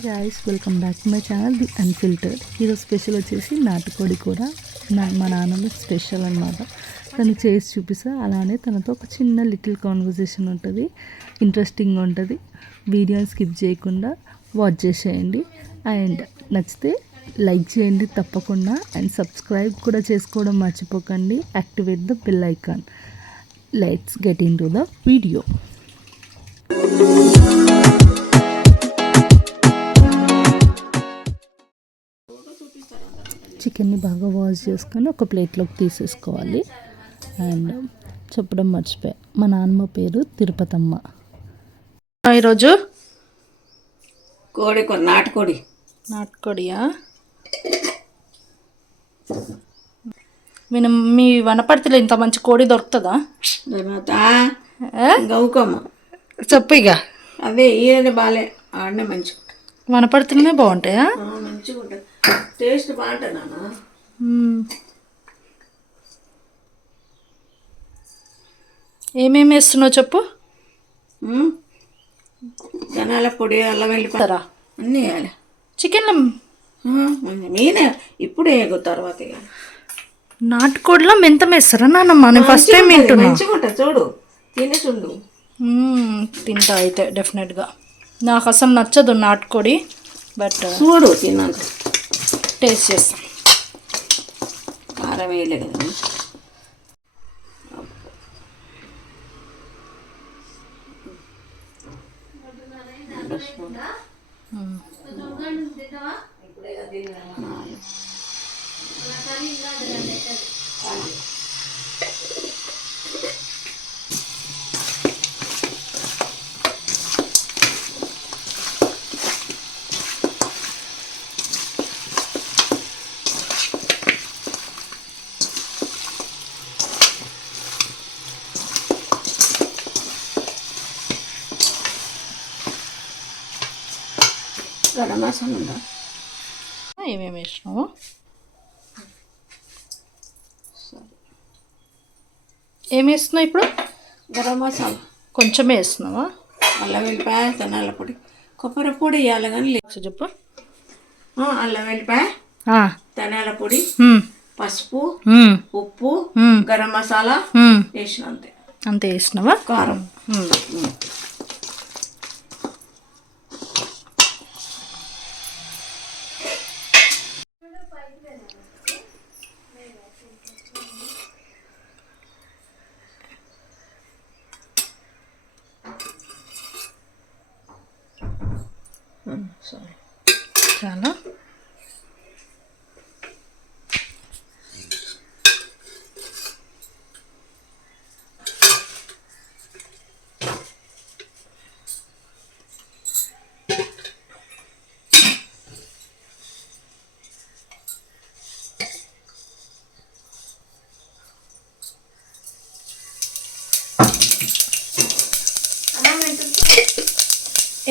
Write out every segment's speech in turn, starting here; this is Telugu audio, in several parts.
Guys welcome back to my channel the unfiltered ఈరోజు స్పెషల్ వచ్చేసి నాటుకోడి కూర. నా మా నాన్నమ్మ స్పెషల్ అనమాట తను చేసి చూపిస్తా. అలానే తనతో ఒక చిన్న లిటిల్ కాన్వర్జేషన్ ఉంటుంది. ఇంట్రెస్టింగ్ ఉంటుంది. వీడియోని స్కిప్ చేయకుండా వాచ్ చేసేయండి. అండ్ నచ్చితే లైక్ చేయండి తప్పకుండా. అండ్ సబ్స్క్రైబ్ కూడా చేసుకోవడం మర్చిపోకండి. Activate the bell icon let's get into the video చికెన్ని బాగా వాష్ చేసుకొని ఒక ప్లేట్లోకి తీసేసుకోవాలి. అండ్ చెప్పడం మర్చిపోయా మా నాన్నమ్మ పేరు తిరుపతమ్మ. ఈరోజు? కోడి నాటుకోడి. నాటుకోడియా? మీ మీ వనపర్తిలో ఇంత మంచి కోడి దొరుకుతుందా? గౌకమ్మ. చెప్పు ఇక అదే ఈయన బాలే ఆడనే మంచిగా వనపర్తిలోనే బాగుంటాయా? మంచిగా ఉంటుంది టేస్ట్ బాగుంటుంది నాన్న. మ్మ్. ఏమేమి వేస్తున్నావు చెప్పు. ధనాల పొడి అల్లం వెళ్ళిపోతారా తరా. అన్నీ వేయాలి. మంచి- మీనే ఇప్పుడు తర్వాత. నాటుకోడిలో మెంతం వేస్తారా నాన్నమ్మ నేను ఫస్ట్ టైం వింటున్నా. మంచిగా ఉంటుంది చూడు. తినేసి ఉండు మ్మ్, తింటా అయితే డెఫినెట్గా నాకు అసలు నచ్చదు నాటుకోడి బట్ చూడు తిన్నాక. టేస్ట్ చేస్తాం కారం వేయలే కదా గరం మసాలా ఉందా ఏమేమి వేసినావు? ఏం వేస్తున్నావు ఇప్పుడు? గరం మసాలా. కొంచెమే వేస్తున్నావా? అల్లం వెల్లిపాయ ధనాల పొడి. కొబ్బరి పొడి వేయాలి కానీ లేదు. చెప్పు. అల్లం వెల్లిపాయ ధనియాల పొడి పసుపు ఉప్పు గరం మసాలా. వేసిన అంతే. అంతే వేసినావా? కారం. చాలా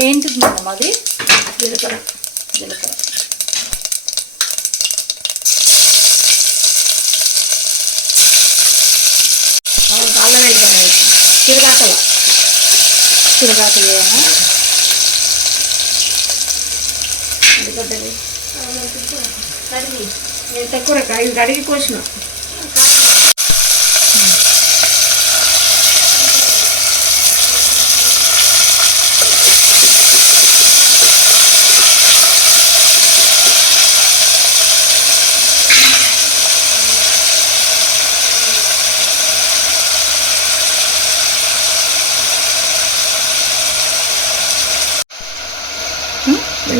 ఏంటిది మేడం అది జీలకర్ర. జీలకర్ర అవును, అల్లం వెల్లిపాయ తిరగాతల తిరగాక వేయనా ఎందుకంటే కడిగి నేను తక్కువ ఇది కడిగి పోసిన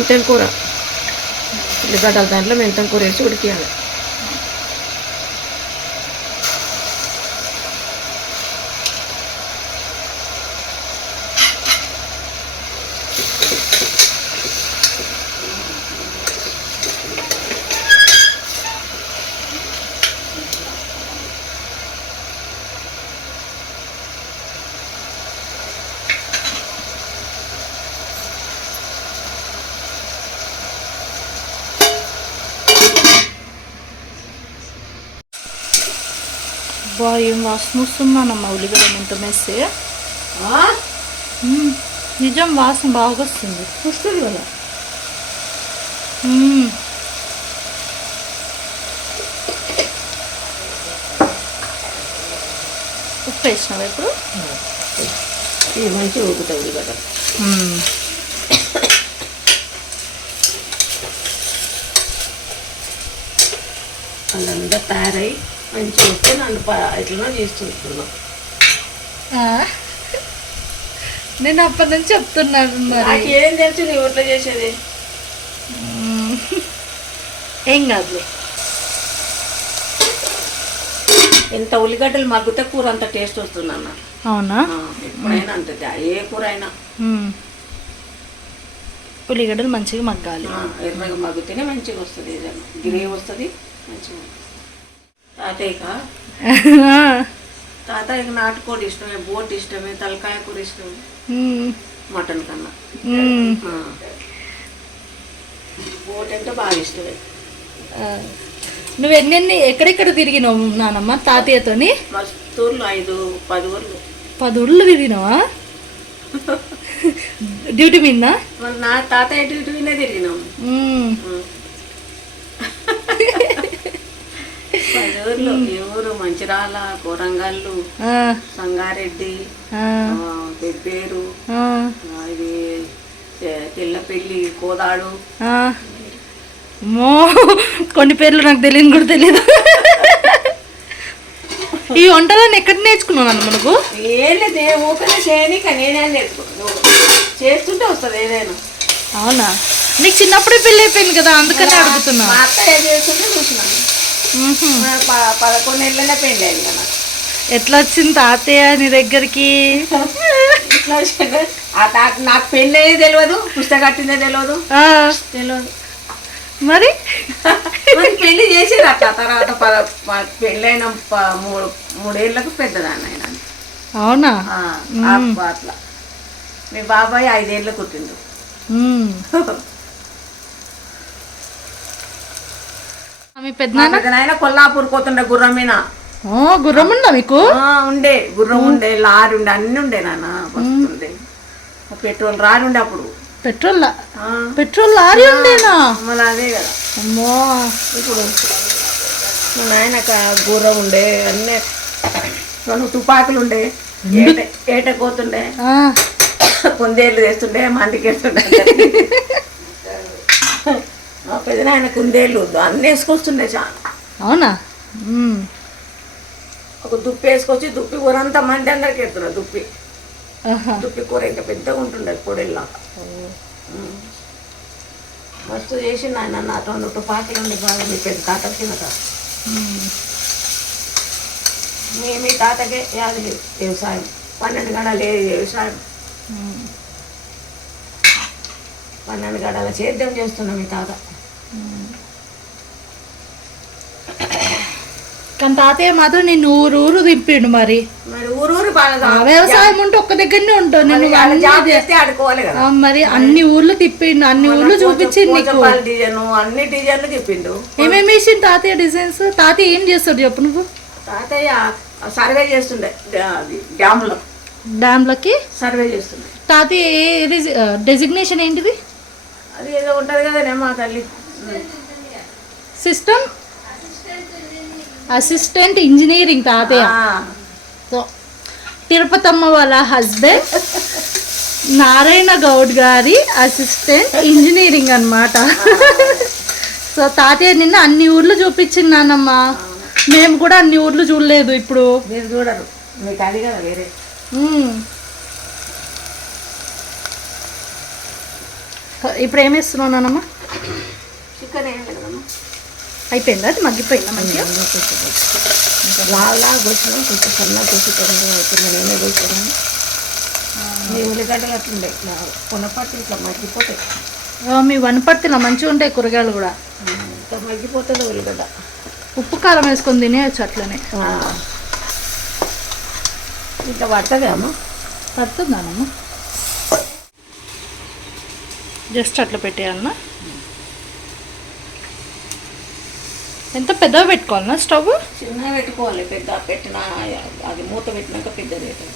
మెంతం కూర. ఉల్లిగడ్డల దాంట్లో మెంతం కూర వేసి ఉడికియాలి. వస్తుందన్నమ్మ ఉల్లిగడ్డ ఆ? మ్మ్. నిజం వాసన బాగా వస్తుంది వస్తుంది కదా. ఉప్పు వేసినావు ఇప్పుడు ఇది మంచిగా ఉడుకుతాయి ఉల్లిగడ్డ. వాళ్ళంతా తయారై మంచిగా వస్తే నన్ను ఇట్లనో చేస్తుంటున్నాం. నేను అప్పటి నుంచి చెప్తున్నాను మరి నాకు ఏం తెలుసు నీ ఒట్లో చేసేది. ఏం కాదులే ఎంత ఉల్లిగడ్డలు మగ్గితే కూర అంత టేస్ట్ వస్తుంది అన్న అవునా ఎప్పుడైనా అంతే ఏ కూర అయినా. ఉల్లిగడ్డలు మంచిగా మగ్గాలి ఎర్రగా మగ్గితేనే మంచిగా వస్తుంది గ్రేవీ వస్తుంది మంచిగా. తాతయ్యక? తాతయ్యకి నాటుకోడి ఇష్టమే బోట్ ఇష్టమే తలకాయ కూర ఇష్టమే. మటన్ కన్నా. బోట్ అంటే బాగా ఇష్టమే. నువ్వు ఎన్నెన్ని ఎక్కడెక్కడ తిరిగినావు నానమ్మ తాతయ్యతోని? మస్తూర్లు ఐదు పది ఊర్లు. పది ఊళ్ళు తిరిగినావా? డ్యూటీ మీద? నా తాతయ్య ఇటు ఇటునే తిరిగినాం. ఊరు మంచిరాల కోరంగల్లు సంగారెడ్డి పెబ్బేరు ఆ, ఇది తెల్లపెల్లి కోదాడు. మో కొన్ని పేర్లు నాకు తెలియదు కూడా తెలియదు ఈ వంటలను ఎక్కడ నేర్చుకున్నావు అన్న మనకు ఊకనే చేయనిక నేనే చేస్తుంటే వస్తుంది ఏదైనా. అవునా? నీకు చిన్నప్పుడే పెళ్ళి అయిపోయింది కదా అందుకనే అడుగుతున్నా. మా చేస్తుంటే చూసినాను పదకొండు ఏళ్ళనే పెళ్ళి అయింది ఎట్లా వచ్చింది తాతయ్య నీ దగ్గరికి? వచ్చింది. నాకు పెళ్ళి అయ్యేది తెలియదు పుస్తక కట్టిందే తెలియదు తెలియదు మరి? పెళ్ళి చేసేది అట్లా తర్వాత పెళ్ళైన మూడు మూడేళ్ళకు పెద్దదాన్ని ఆయన అవునా అట్లా. మీ బాబాయ్ ఐదేళ్ళు కుట్టిండు. మీ పెద్దనాయన కొల్లాపూర్ పోతుండే గుర్రం మీద. గుర్రం ఉందా మీకు? ఉండే. గుర్రం ఉండే లారీ ఉండే అన్ని ఉండే నాన్న పెట్రోల్ రాడు ఉండే అప్పుడు. పెట్రోల్ పెట్రోల్ లారీ ఉండేనా మళ్ళీ అదే కదా. అమ్మో. ఇప్పుడు మా నాయన గుర్రం ఉండే అన్నీ రెండు తుపాకులు ఉండే ఏట ఏట కోతుండే ఆ, కుందేళ్ళు తెస్తుండే మందికి వేస్తుండే మా పెద్దనాయన కుందేళ్ళు అన్నీ వేసుకొస్తుండే చాలా. అవునా. ఒక దుప్పి వేసుకొచ్చి దుప్పి కూర అంతా మంది అందరికి ఎత్తున్నారు దుప్పి. దుప్పి కూర ఇంకా పెద్దగా ఉంటుండే పొడిల్లాగా మస్తు చేసిండు ఆయన నా రెండు తుపాకులు ఉండి బాగా మీ పెద్ద తాత చిన్న తాత. మీ మీ తాతకే యాది వ్యవసాయం. పన్నెండు గడాలు వ్యవసాయం. పన్నెండు గడాల సేద్యం చేస్తున్నాం మీ తాత. కానీ తాతయ్య మాత్రం నిన్ను ఊరు ఊరు దింపిండు మరి. వ్యవసాయం ఉంటే ఒక్క దగ్గరనే ఉంటావు. నేను కదా. మరి అన్ని ఊర్లు తిప్పిండు అన్ని ఊర్లు చూపించిండు డిజైన్ అన్ని డిజైన్లు చెప్పిండు ఏమేమి వేసిండు తాతయ్య డిజైన్స్? తాతయ్య ఏం చేస్తాడు చెప్పు నువ్వు? తాతయ్య సర్వే చేస్తుండే డ్యామ్లో. డ్యామ్లకి? సర్వే చేస్తుండే. తాతయ్య డెసిగ్నేషన్ ఏంటిది? అది ఏదో ఉంటుంది కదా మా తల్లి. సిస్టమ్ అసిస్టెంట్ ఇంజనీరింగ్ తాతయ్య. సో తిరుపతమ్మ వాళ్ళ హస్బెండ్ నారాయణ గౌడ్ గారి అసిస్టెంట్ ఇంజనీరింగ్ అన్నమాట. సో తాతయ్య నిన్న అన్ని ఊర్లు చూపించింది నాన్నమ్మ. మేము కూడా అన్ని ఊర్లు చూడలేదు ఇప్పుడు. మీరు చూడరు. మీకు అది కదా వేరే. మ్మ్. ఇప్పుడు ఏం అయిపోయిందా? అది మగ్గిపోయిందా మంచిగా? ఇంకా లావు లావు కూర్చున్నాం కొంచెం సన్నగా తొందరగా అవుతుంది నేనే మీ ఉల్లిగడ్డలు అట్లుండే కొనపట్టి ఇట్లా మగ్గిపోతాయి. మీ వనపర్తిలో మంచిగా ఉంటాయి కూరగాయలు కూడా. ఇట్లా మగ్గిపోతుంది ఉల్లిగడ్డ. ఉప్పు కారం వేసుకొని తినేయచ్చు అట్లనే. ఇట్లా పడుతుంది అమ్మ? పడుతుందా నాన్నమ్మ జస్ట్ అట్లా పెట్టేయాలన్నా ఎంత పెద్దగా పెట్టుకోవాలన్నా స్టవ్? చిన్న పెట్టుకోవాలి పెద్ద పెట్టిన అది మూత పెట్టినాక పెద్ద పెట్టాలి.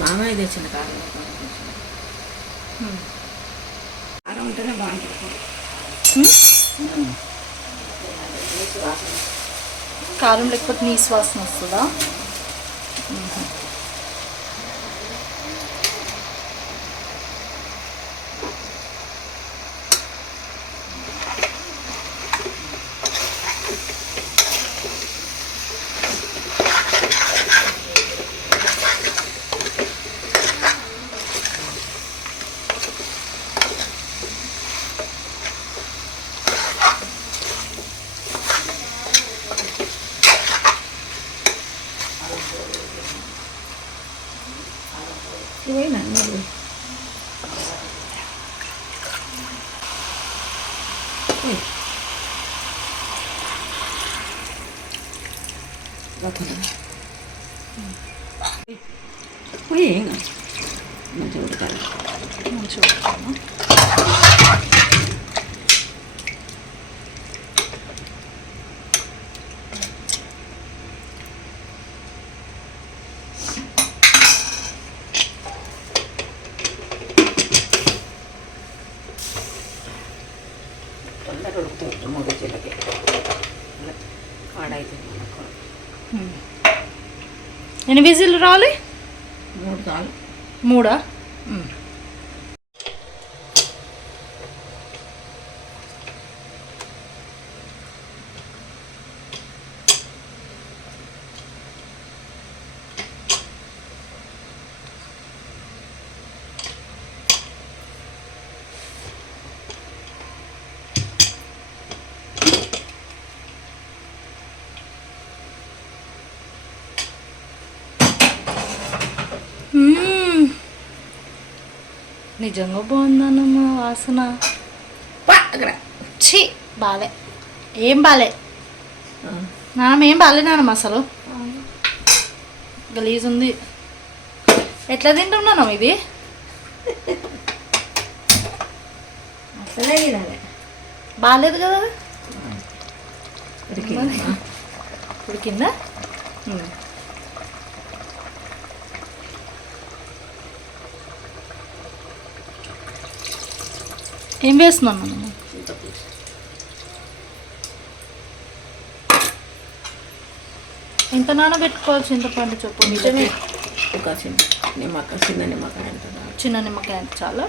మామయ్య తెచ్చిన కారం కారం ఉంటేనే బాగుంటుంది. కారం లేకపోతే నీ వాసన వస్తుందా? ఎన్ని విజిల్ రావాలి? మూడు మూడా మ్మ్. నిజంగా బాగుందన్నమ్మా వాసన. అక్కడ. ఛీ బాలే. ఏం బాలే? నాన్నమ్మ ఏం బాలే నాన్నమ్మ అసలు గలీజ్ ఉంది. ఎట్లా తింటున్నాను ఇది? అసలే బాగాలేదు కదా? ఉడికిందా? ఏం వేస్తున్నాను చింతపులుసు. ఎంత నానబెట్టుకోవాలి చింతపండు చెప్పు నిజమే. ఒక చిన్న నిమ్మకాయ చిన్న నిమ్మకాయ అంటారా? చిన్న నిమ్మకాయ అంటే చాలా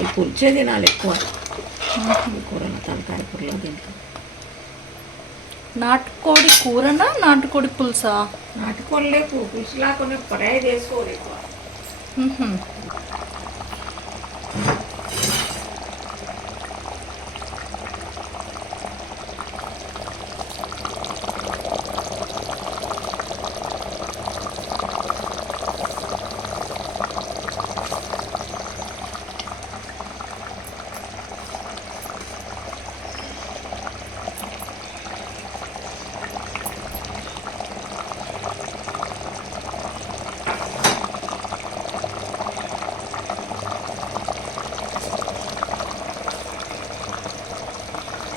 ఈ పులిచే తినాలి ఎక్కువ. ఈ కూరలో తలకాయ కూరలో దీంట్లో నాటుకోడి కూరనా నాటుకోడి పులుసా? నాటుకోలే పులుసు లేకుండా ఫ్రై చేసుకోవాలి ఎక్కువ మ్మ్హ్మ్.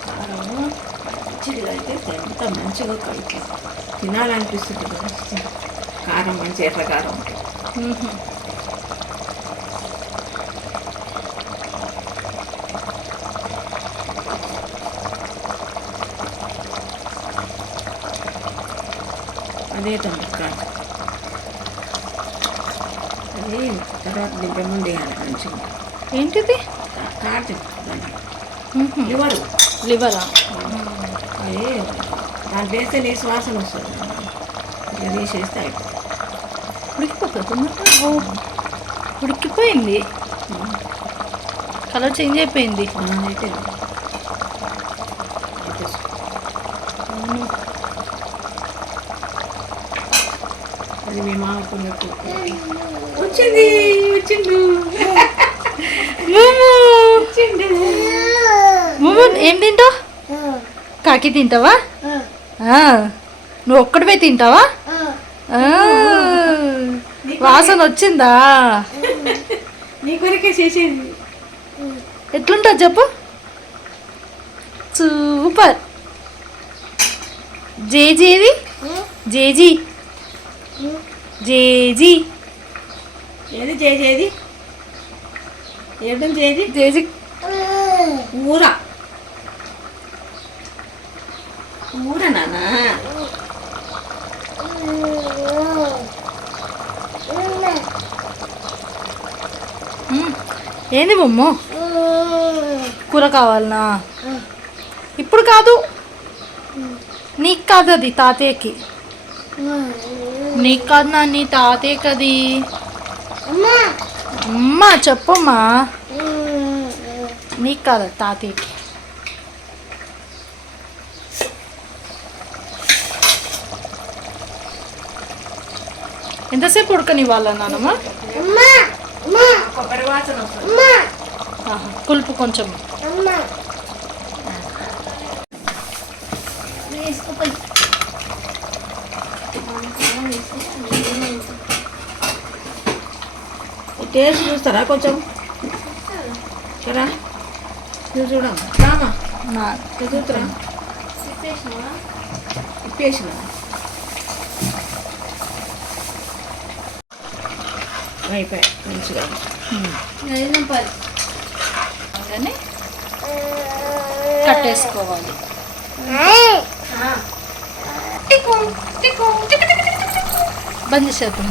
కారము మంచిది అయితే ఎంత మంచిగా కలిపి తినాలనిపిస్తుంది. కారం మంచి ఎర్ర కారం. ఉంటుంది మ్మ్హ్మ్. అదే తొందరకాయ అది తర్వాత ముందు వేయాలి మంచిగా ఏంటిది? మ్మ్హ్మ్. లివరు. లివరా? అది దాని వేస్తే నీ శ్వాసన వస్తుంది అయిపోతుంది ఉడికిపోతుంది. ఉడికిపోయింది. కలర్ చేంజ్ అయిపోయింది. పెట్టేసుకో. అది మేము వచ్చింది వచ్చిండు. ఏం తింటావు? కాకి తింటావా? నువ్వు ఒక్కడివే తింటావా? వాసన వచ్చిందా? నీ కొరకే చేసేది. ఎట్లుంటుంది చెప్పు. సూపర్. జేజీది? జేజీ. జేజీ. ఏది చేసేది ఏమిటం చేది జేజీ. కూర కూర నాన్న మ్మ్. ఏంది బొమ్మ? కూర కావాలనా? ఇప్పుడు కాదు. నీకు కాదు అది తాతయ్యకి. నీకు కాదు నా నీ తాతయ్యకి అది. అమ్మా చెప్పమ్మా. నీకు కాదు తాతయ్యకి. ఎంతసేపు ఉడకనివ్వాలా నానమ్మ? కొబ్బరి వాసన పులుపు కొంచెం. టేస్ట్ చూస్తారా కొంచెం? సరా ఇది చూడమ్మా రామా. చూస్తురా? ఇప్పేసిన. అయిపోయాయి మంచిగా. కట్టేసుకోవాలి. బంద్ చేసేద్దాం.